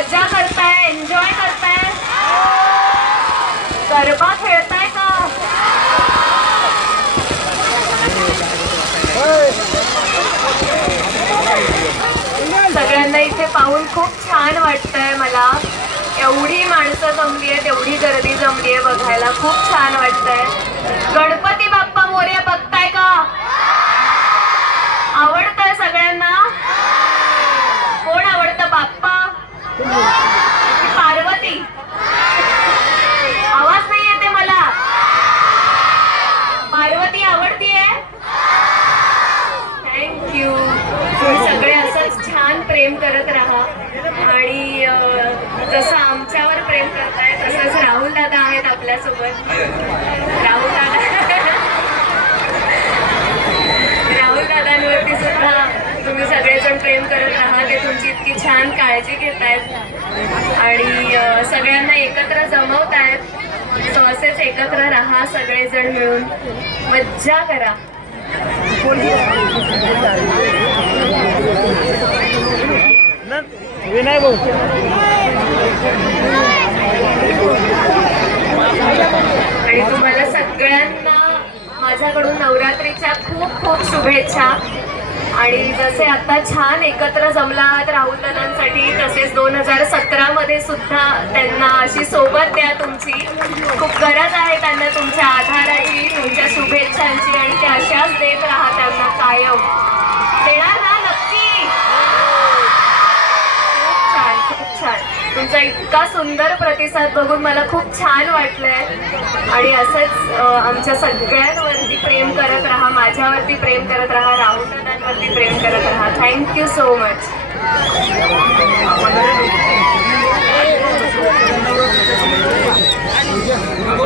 मज्जा करताय, एन्जॉय करताय, गरबा खेळताय का? सगळ्यांना इथे पाहून खूप छान वाटतंय मला. एवढी माणसं जमली आहेत, एवढी गर्दी जमली आहे बघायला, खूप छान वाटतंय. गणपती बाप्पा मोरया बघताय का? आवडतंय सगळ्यांना? कोण आवडतं, बाप्पा की पार्वती? आवाज नाही येते मला. पार्वती आवडतीये? थँक्यू. तुम्ही सगळे असंच छान प्रेम करत राहा आणि जसं आमच्यावर प्रेम करताय तसंच राहुल दादा आहेत आपल्यासोबत. राहुल दादांवरती सुद्धा तुम्ही सगळेजण प्रेम करत राहा. ते तुमची इतकी छान काळजी घेत आहेत आणि सगळ्यांना एकत्र जमवत आहेत. सो असेच एकत्र राहा, सगळेजण मिळून मज्जा करा. विनय भाऊ आणि तुम्हाला सगळ्यांना माझ्याकडून नवरात्रीच्या खूप खूप शुभेच्छा. आणि जसे आता छान एकत्र जमला आहात राहुल दादांसाठी, तसेच 2017 मध्ये सुद्धा त्यांना अशी सोबत द्या. तुमची खूप गरज आहे त्यांना, तुमच्या आधाराची, तुमच्या शुभेच्छांची, आणि ते अशाच देत राहा त्यांना कायम. देणार ना? नक्की. खूप छान, खूप छान. तुमचा इतका सुंदर प्रतिसाद बघून मला खूप छान वाटलंय. आणि असंच आमच्या सगळ्यांवरती प्रेम करत राहा, माझ्यावरती प्रेम करत राहा, राहुल दादांवरती प्रेम करत राहा. Thank you so much.